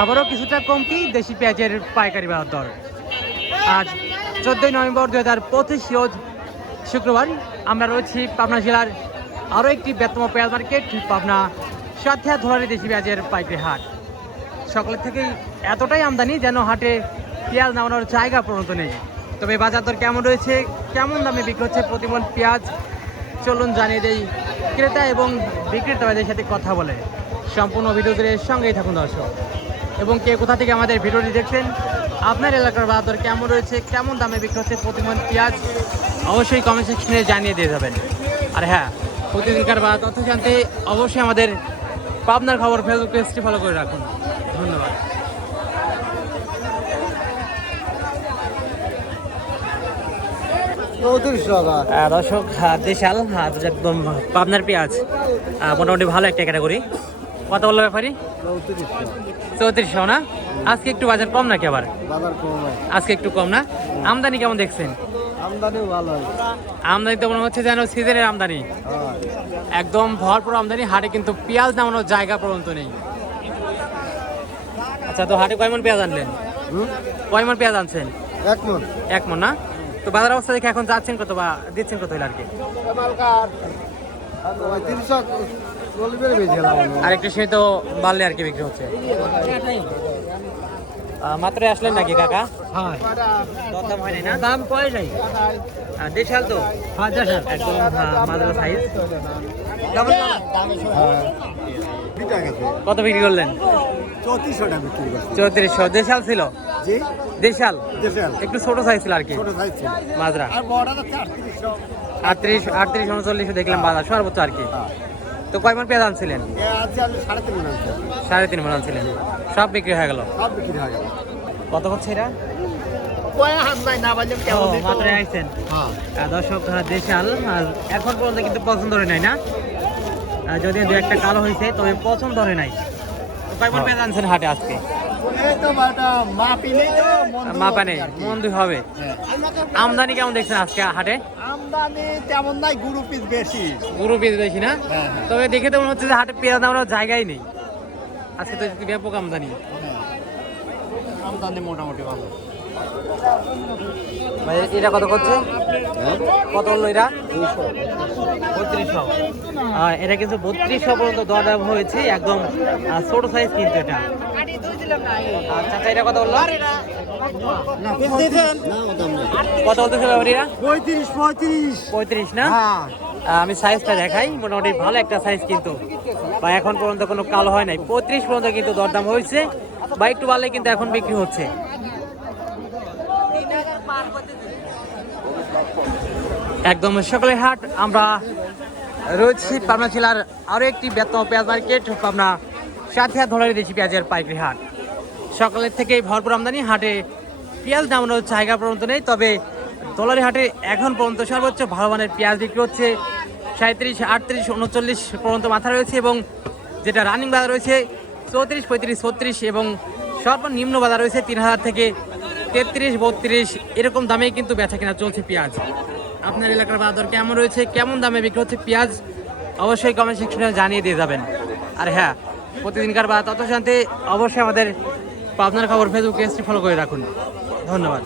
আবারও কিছুটা কমতি দেশি পেঁয়াজের পাইকারি বাজার দর। আজ চোদ্দোই নভেম্বর দু হাজার পঁচিশ রোজ শুক্রবার আমরা রয়েছি পাবনা জেলার আরও একটি ব্যস্তম পেঁয়াজ মার্কেট, পাবনা সাথিয়া ধরারি দেশি পেঁয়াজের পাইকারি হাট। সকালের থেকেই এতটাই আমদানি যেন হাটে পেঁয়াজ নামানোর জায়গা পর্যন্ত নেই। তবে বাজার দর কেমন রয়েছে, কেমন দামে বিক্রি হচ্ছে প্রতিমন পেঁয়াজ, চলুন জানিয়ে দেই ক্রেতা এবং বিক্রেতাদের সাথে কথা বলে। সম্পূর্ণ ভিডিওদের সঙ্গেই থাকুন দর্শক। এবং কে কোথা থেকে আমাদের ভিডিওটি দেখছেন আপনার এলাকার বাজার কেমন রয়েছে কেমন দামে বিক্রি হচ্ছে প্রতিমন পেঁয়াজ অবশ্যই কমেন্ট সেকশনে জানিয়ে দিয়ে যাবেন। আর হ্যাঁ প্রতিদিনকার বা তথ্য জানতে অবশ্যই আমাদের পাবনার খবর ফেসবুক পেজটি ফলো করে রাখুন। ধন্যবাদ। দর্শক দেশাল একদম পাবনার পেঁয়াজ মোটামুটি ভালো একটা ক্যাটাগরি কত বলল ব্যাপারি? চৌত্রিশশো না? আজকে একটু বাজার কম নাকি আবার? আজকে একটু কম না? আমদানি কেমন দেখছেন? আমদানি তো মনে হচ্ছে যেন সিজনের আমদানি। একদম ভরপুর আমদানি হাটে কিন্তু পেঁয়াজ নামানোর জায়গা পর্যন্ত নেই। আচ্ছা তো হাটে কয়মন পেঁয়াজ আনলেন? কয়মন পেঁয়াজ আনছেন? এক মন। এক মন না? তো বাজার অবস্থা দেখে এখন যাচ্ছেন কত বা দিচ্ছেন কত হইল আর কি? আর একটু সে তো বাড়লে আর কি বিক্রি হচ্ছে। মাত্রই আসলেন নাকি কাকা? হ্যাঁ। দাম কয় নাই? দেশাল তো? হ্যাঁ একদম মাদ্রা সাইজ কত বিক্রি করলেন? চৌত্রিশশো দেশাল ছিল? দেশাল? একটু ছোট সাইজ ছিল আর কি। ছোট মাজরা আটত্রিশ আটত্রিশ উনচল্লিশ দেখলাম বাজার। সর্বোচ্চ আর কি। তো কয় মন পেঁয়াজ আনছিলেন সাড়ে তিন মন আনছিলেন। সব বিক্রি হয়ে গেল? সব বিক্রি হয়ে গেল। কত হচ্ছে এটা? আইছেন। হ্যাঁ। দর্শক দেশাল আর এখন পর্যন্ত কিন্তু পছন্দ হয় নাই না? যদি দু একটা কালো হয়েছে তবে পছন্দ হয় নাই। পেঁয়াজ আনছেন হাটে আজকে? মাপি নেই হবে। হ্যাঁ। আমদানি কেমন দেখছেন আজকে হাটে? আমদানি তেমন নাই গুরু পিস বেশি। গুরু পিস বেশি না? হ্যাঁ, তবে দেখে তো মনে হচ্ছে যে হাটে পেঁয়াজ নামানোর জায়গাই নেই। আজকে তো ব্যাপক আমদানি। আমদানি মোটামুটি ভালো। এটা কত করছে? কত হলো এটা? বত্রিশশো। আর এটা কিন্তু বত্রিশশো পর্যন্ত দরদাম হয়েছে একদম ছোট সাইজ কিন্তু এটা। আর চাচা এটা কত বলল কত বলতেছে ব্যাপারীরা? পঁয়ত্রিশ পঁয়ত্রিশ। পঁয়ত্রিশ না? হ্যাঁ। আমি সাইজটা দেখাই মোটামুটি ভালো একটা সাইজ কিন্তু। বা এখন পর্যন্ত কোনো কালো হয় নাই। পঁয়ত্রিশ পর্যন্ত কিন্তু দরদাম হয়েছে। বা একটু বাড়লে কিন্তু এখন বিক্রি হচ্ছে। একদম সকালের হাট, আমরা রয়েছি পাবনা জেলার আরও একটি ব্যস্তম পেঁয়াজ মার্কেট, পাবনা সাথিয়া ধরারি দেশি পেঁয়াজের পাইকারি হাট। সকালের থেকে ভরপুর আমদানি, হাটে পেঁয়াজ নামানোর জায়গা পর্যন্ত নেই, তবে দলারি হাটে এখন পর্যন্ত সর্বোচ্চ ভালো মানের পেঁয়াজ বিক্রি হচ্ছে সাঁত্রিশ, আটত্রিশ, উনচল্লিশ পর্যন্ত মাথা রয়েছে এবং যেটা রানিং বাজার রয়েছে চৌত্রিশ, পঁয়ত্রিশ, ছত্রিশ এবং সর্বনিম্ন বাজার রয়েছে তিন হাজার থেকে তেত্রিশ, বত্রিশ, এরকম দামে কিন্তু বেচা কেনা চলছে পেঁয়াজ। আপনার এলাকার বাজার কেমন রয়েছে, কেমন দামে বিক্রি হচ্ছে পেঁয়াজ, অবশ্যই কমেন্ট সেকশনে জানিয়ে দিয়ে যাবেন। আর হ্যাঁ প্রতিদিনকার বা তত শান্তি অবশ্যই আমাদের পাবনার খবর ফেসবুক পেজটি ফলো করে রাখুন। ধন্যবাদ।